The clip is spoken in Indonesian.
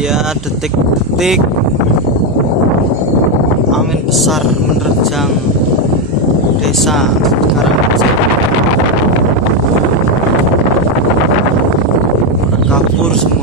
dia detik-detik angin besar menerjang desa Karangrejo. Kabur semua.